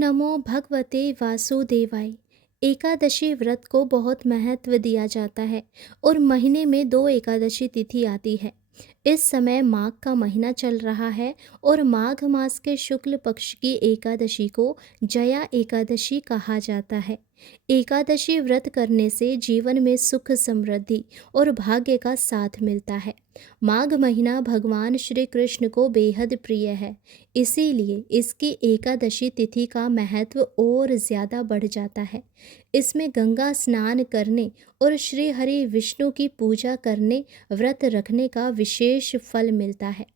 नमो भगवते वासुदेवाय। एकादशी व्रत को बहुत महत्व दिया जाता है और महीने में दो एकादशी तिथि आती है। इस समय माघ का महीना चल रहा है और माघ मास के शुक्ल पक्ष की एकादशी को जया एकादशी कहा जाता है। एकादशी व्रत करने से जीवन में सुख समृद्धि और भाग्य का साथ मिलता है। माघ महीना भगवान श्री कृष्ण को बेहद प्रिय है, इसीलिए इसकी एकादशी तिथि का महत्व और ज़्यादा बढ़ जाता है। इसमें गंगा स्नान करने और श्री हरि विष्णु की पूजा करने, व्रत रखने का विशेष फल मिलता है।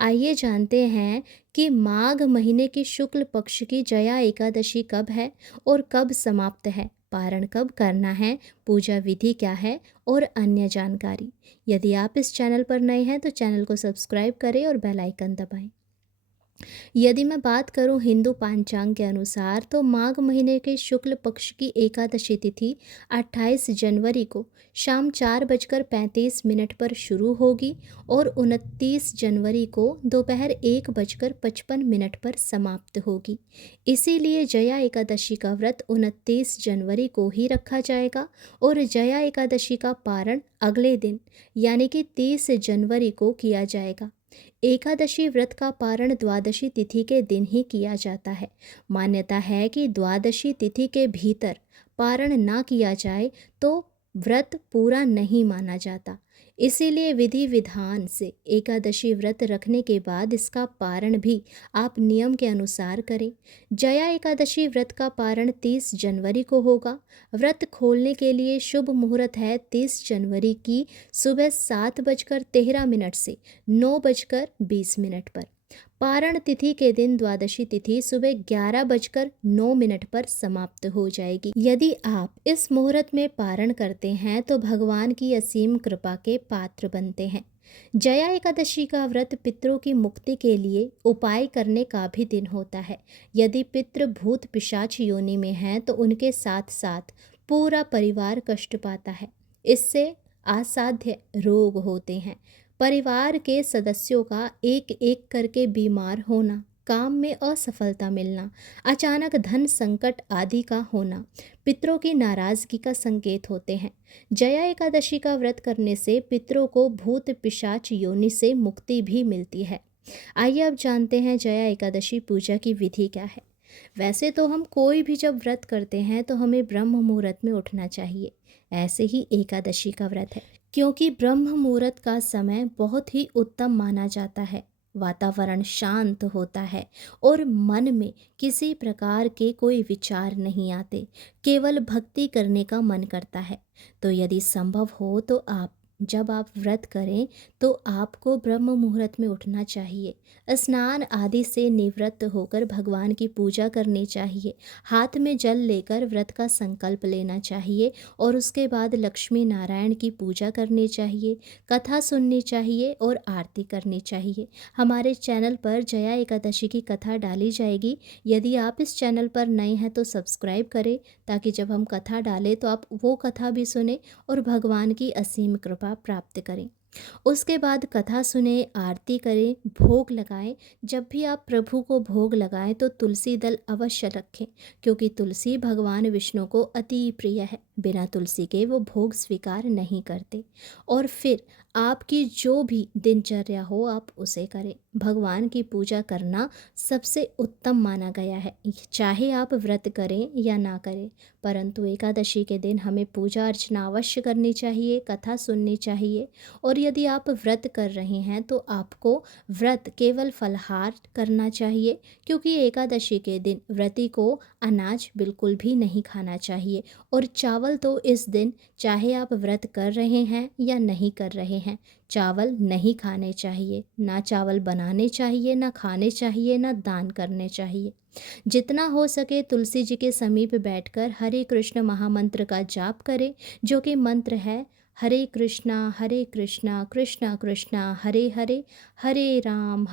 आइए जानते हैं कि माघ महीने की शुक्ल पक्ष की जया एकादशी कब है और कब समाप्त है, पारण कब करना है, पूजा विधि क्या है और अन्य जानकारी। यदि आप इस चैनल पर नए हैं तो चैनल को सब्सक्राइब करें और बेल आइकन दबाएं। यदि मैं बात करूं हिंदू पांचांग के अनुसार तो माघ महीने के शुक्ल पक्ष की एकादशी तिथि 28 जनवरी को शाम 4:35 पर शुरू होगी और 29 जनवरी को दोपहर 1:55 पर समाप्त होगी। इसीलिए जया एकादशी का व्रत 29 जनवरी को ही रखा जाएगा और जया एकादशी का पारण अगले दिन यानी कि 30 जनवरी को किया जाएगा। एकादशी व्रत का पारण द्वादशी तिथि के दिन ही किया जाता है। मान्यता है कि द्वादशी तिथि के भीतर पारण ना किया जाए तो व्रत पूरा नहीं माना जाता। इसीलिए विधि विधान से एकादशी व्रत रखने के बाद इसका पारण भी आप नियम के अनुसार करें। जया एकादशी व्रत का पारण 30 जनवरी को होगा। व्रत खोलने के लिए शुभ मुहूर्त है 30 जनवरी की सुबह 7:13 से 9:20 पर। पारण तिथि के दिन द्वादशी तिथि सुबह 11:09 पर समाप्त हो जाएगी। यदि आप इस मुहूर्त में पारण करते हैं तो भगवान की असीम कृपा के पात्र बनते हैं। जया एकादशी का व्रत पितरों की मुक्ति के लिए उपाय करने का भी दिन होता है। यदि पितृ भूत पिशाच योनि में हैं तो उनके साथ साथ पूरा परिवार कष्ट पाता है। इससे असाध्य रोग होते हैं। परिवार के सदस्यों का एक एक करके बीमार होना, काम में असफलता मिलना, अचानक धन संकट आदि का होना पितरों की नाराजगी का संकेत होते हैं। जया एकादशी का व्रत करने से पितरों को भूत पिशाच योनि से मुक्ति भी मिलती है। आइए अब जानते हैं जया एकादशी पूजा की विधि क्या है। वैसे तो हम कोई भी जब व्रत करते हैं तो हमें ब्रह्म मुहूर्त में उठना चाहिए। ऐसे ही एकादशी का व्रत है, क्योंकि ब्रह्म मुहूर्त का समय बहुत ही उत्तम माना जाता है। वातावरण शांत होता है और मन में किसी प्रकार के कोई विचार नहीं आते, केवल भक्ति करने का मन करता है। तो यदि संभव हो तो जब आप व्रत करें तो आपको ब्रह्म मुहूर्त में उठना चाहिए। स्नान आदि से निवृत्त होकर भगवान की पूजा करनी चाहिए। हाथ में जल लेकर व्रत का संकल्प लेना चाहिए और उसके बाद लक्ष्मी नारायण की पूजा करनी चाहिए, कथा सुननी चाहिए और आरती करनी चाहिए। हमारे चैनल पर जया एकादशी की कथा डाली जाएगी। यदि आप इस चैनल पर नए हैं तो सब्सक्राइब करें, ताकि जब हम कथा डालें तो आप वो कथा भी सुने और भगवान की असीम कृपा प्राप्त करें। उसके बाद कथा सुने, आरती करें, भोग लगाएं। जब भी आप प्रभु को भोग लगाएं तो तुलसी दल अवश्य रखें, क्योंकि तुलसी भगवान विष्णु को अति प्रिय है। बिना तुलसी के वो भोग स्वीकार नहीं करते। और फिर आपकी जो भी दिनचर्या हो आप उसे करें। भगवान की पूजा करना सबसे उत्तम माना गया है, चाहे आप व्रत करें या ना करें। परंतु एकादशी के दिन हमें पूजा अर्चना अवश्य करनी चाहिए, कथा सुननी चाहिए। और यदि आप व्रत कर रहे हैं तो आपको व्रत केवल फलाहार करना चाहिए, क्योंकि एकादशी के दिन व्रती को अनाज बिल्कुल भी नहीं खाना चाहिए। और चावल तो इस दिन चाहे आप व्रत कर रहे हैं या नहीं कर रहे हैं, चावल नहीं खाने चाहिए। ना चावल बनाने चाहिए, ना खाने चाहिए, ना दान करने चाहिए। जितना हो सके तुलसी जी के समीप बैठकर हरे कृष्ण महामंत्र का जाप करें, जो कि मंत्र है हरे कृष्णा कृष्णा कृष्णा हरे हरे, हरे राम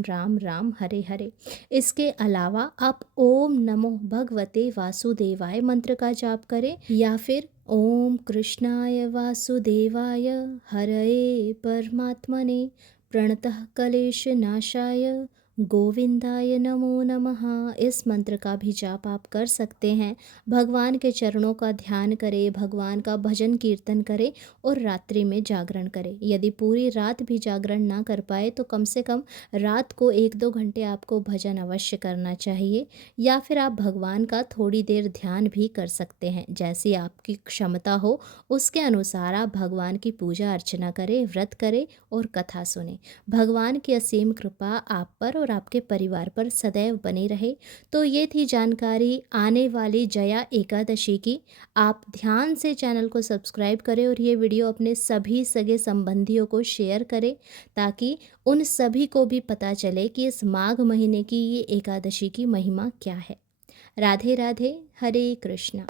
राम राम हरे हरे। इसके अलावा आप ओम नमो भगवते वासुदेवाय मंत्र का जाप करें, या फिर ओम कृष्णाय वासुदेवाय हरये परमात्मने प्रणतः क्लेश नाशाय गोविंदाय नमो नमः। इस मंत्र का भी जाप आप कर सकते हैं। भगवान के चरणों का ध्यान करें, भगवान का भजन कीर्तन करें और रात्रि में जागरण करें। यदि पूरी रात भी जागरण ना कर पाए तो कम से कम रात को 1-2 घंटे आपको भजन अवश्य करना चाहिए, या फिर आप भगवान का थोड़ी देर ध्यान भी कर सकते हैं। जैसी आपकी क्षमता हो उसके अनुसार आप भगवान की पूजा अर्चना करें, व्रत करें और कथा सुनें। भगवान की असीम कृपा आप पर और आपके परिवार पर सदैव बनी रहे। तो ये थी जानकारी आने वाली जया एकादशी की। आप ध्यान से चैनल को सब्सक्राइब करें और ये वीडियो अपने सभी सगे संबंधियों को शेयर करें, ताकि उन सभी को भी पता चले कि इस माघ महीने की ये एकादशी की महिमा क्या है। राधे राधे, हरे कृष्णा।